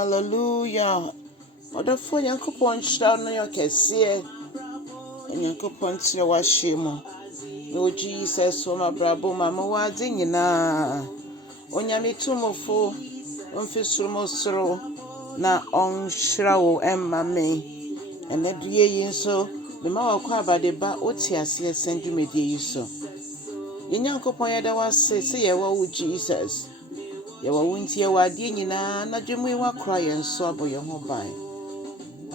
Hallelujah. Odafo Yankopon shira no yokese. Yankopon tire wa hwemo. No Jesus wo mabrabo mama wade nyina. Onyame tumofo onfisuro soro na onhwira wo emma me. Ene due yi nso me ma wakọ abade ba oti ase sendwumedie yi so. Yankopon yeda wase se ye wo Jesus. Yawa wuntie wade nyina na dwemu wa kra ye nso aboye ho ban.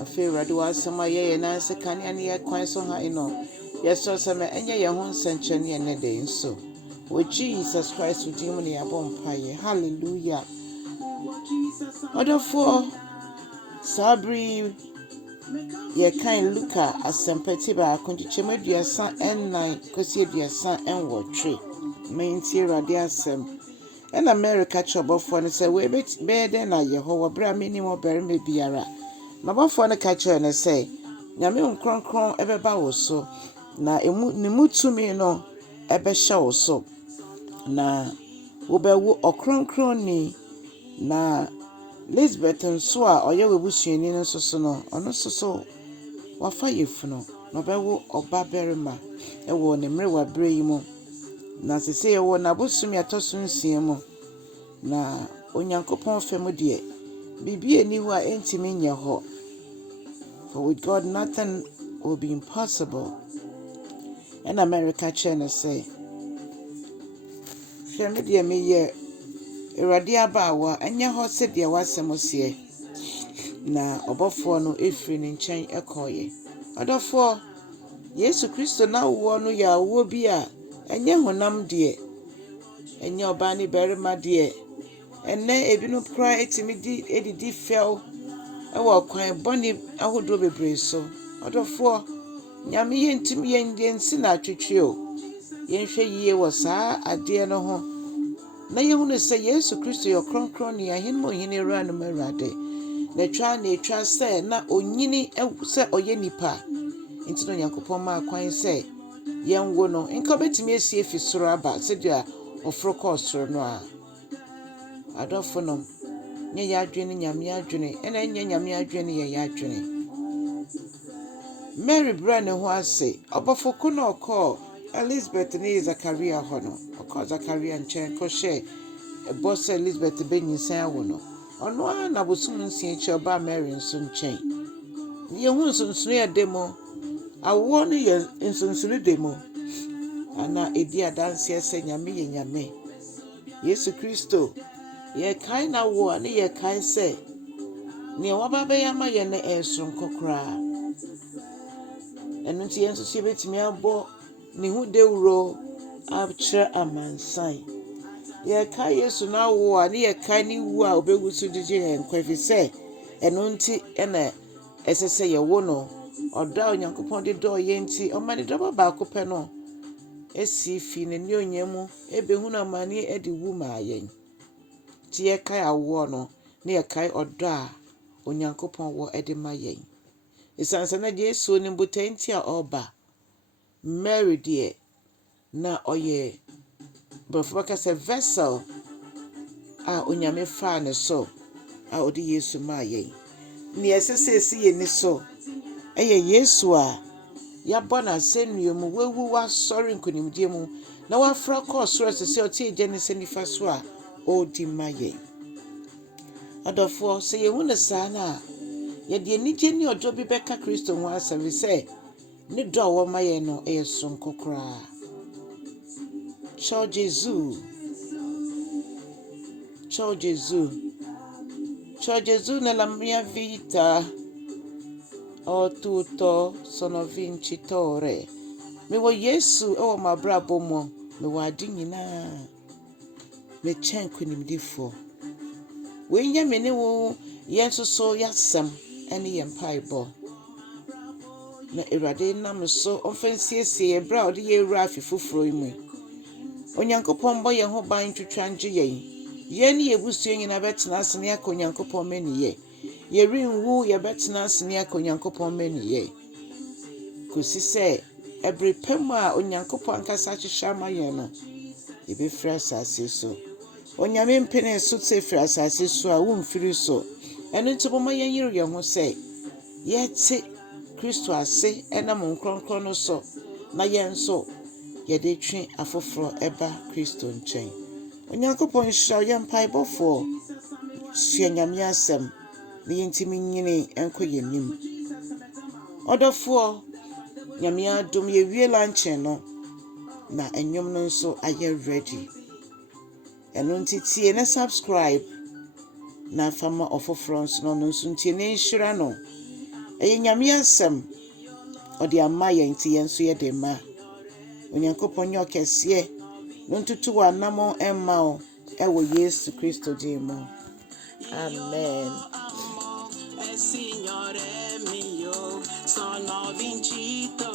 Afi rade wa asema ye na se kane ane ye kwan so ha ino. Yeso se me enye ye ho nsenkyene ye ne de nso. O Jesus Christ udimu ne abompaye. Hallelujah. Odofo sabri ye kan Luka asempati ba konchichemu aduasa ennan kosi aduasa enwotwe. Menti rade asem en America chobofo ne se we be den na Yehowa bra meni mo berme biara mabofo ne ka che ne se nyame nkronkron ebeba wo so na ne mutumi no ebe hye wo so na wo be wo okronkron ni na Elizabeth nso a oye webusuani no so no ono so wafa yefuno no be wo oba berima ewo ne mrewa bre yi mu na sese yewo na bosumi atoso nsia mu na onyankopon femu de bibie ni wa entimi nye ho. For with God nothing will be impossible. In America China say femu de me ye erade abawa anya ho se de wasemo se na obofo no efiri ne nchen ekoye odofo Yesu Kristo na wo no ya wo bi a enye honam de enye oba ni berima de enne ebinu kra etimi di edidi fel ewo kwan boni ahodo bebre so odofo nyame yentimi yensi na atwetwe o yenhwe yiye wo saa ade no ho na yehunu se Yesu Kristo yo kronkron ni ahenmo hini ra no marade na twa se na onyini se oye nipa intino Yankopon ma kwan se yenwo no nka betimi esi efisoro aba se dia ofroko osoro no a adofo no nye ya adwene nyame adwene ena nye nyame adwene ye ya adwene Mary brane ho ase obofoko no okọ Elizabeth ne Zakaria ho no okọ Zakaria nchen ko she boss Elizabeth benyinsan awo no ono a na bosum nsia chi oba Mary nso nchen ye hu nsunsun ye demo awo no ye nsunsun demo ana edi adanse se nyame ye nyame Yesu Kristo ye kai na wo ne ye kai se ne waba be yama ye ne ensun kokra enu ti yensu se betimi abo ne hu dewro abtre amansan ye kai Yesu na wo ne ye kai ni wu a obegusu dije enkwafi se enu nti ene esese ye wo no oda Onyankopon de do ye nti o mani do ba akopɛ no esi fi ne ni onyamu ebehu na mani edi wu ma yen ti ye kai awo no ne ye kai odo a Onyankopon wo edi ma yen esansa na Yesu ni butenti a oba Mary de na oye bofaka se vessel a onyame fa ne so a odi Yesu ma yen ni esese esi ye ni so eye Yesu a ya bona senuemu wewu wa sorry nkunimdie mu na wafra course sese oti ejenese nifa so a odi maye adofo se yehu ne saa na ye de nije ni odo bi beka Kristo ho asem se ne do a wo maye no eson kokra Cho Jesu na la mia vita o tutto sono vincitore me wo Yesu o ma brabo mo me wa adi nyina me chen kunimdifo we nya me ne wo yenso so yasem ene ye mpaibo na erade nam so ofensiesie ye bra odi ye wura afifufuro mu Onyankopon bo ye ho ban twetwanje ye ni ebusu nyina betena asene ya Onyankopon meni ye yerinwu ye betena asene ya Onyankopon meni ye kosi se every pema Onyankopon kasa hyehyama ye no ye be frasa asase so onyame mpene so tse frasa asase so a wo mfiri so ɛno nti bɔma yɛnyere yɛn ho sɛ yɛte Kristo ase ɛnam nkronkron no so na yɛn so yɛde twe afoforo ɛba Kristo nkyɛn. Onyankopɔn hyira yɛn mpaebɔfoɔ sua Nyame asɛm na yɛntimi nyine ɛnkɔ yɛn nim. Ɔdɔfoɔ Nyame adom yɛwie luncheon no na ɛnwom no nso ayɛ ready. Ɛno nti tie na subscribe na fama ɔfoforo nso no nso ntie na nhyira no. Ɛyɛ Nyame asɛm ɔde ama yɛn nti yɛn nso yɛde ma. Onyankopɔn nyɛ ɔkɛseɛ no ntutu wɔ anamɔ ɛmma o ɛwɔ Yesu Kristo din mu. Amen. Signore mio, sono vincito.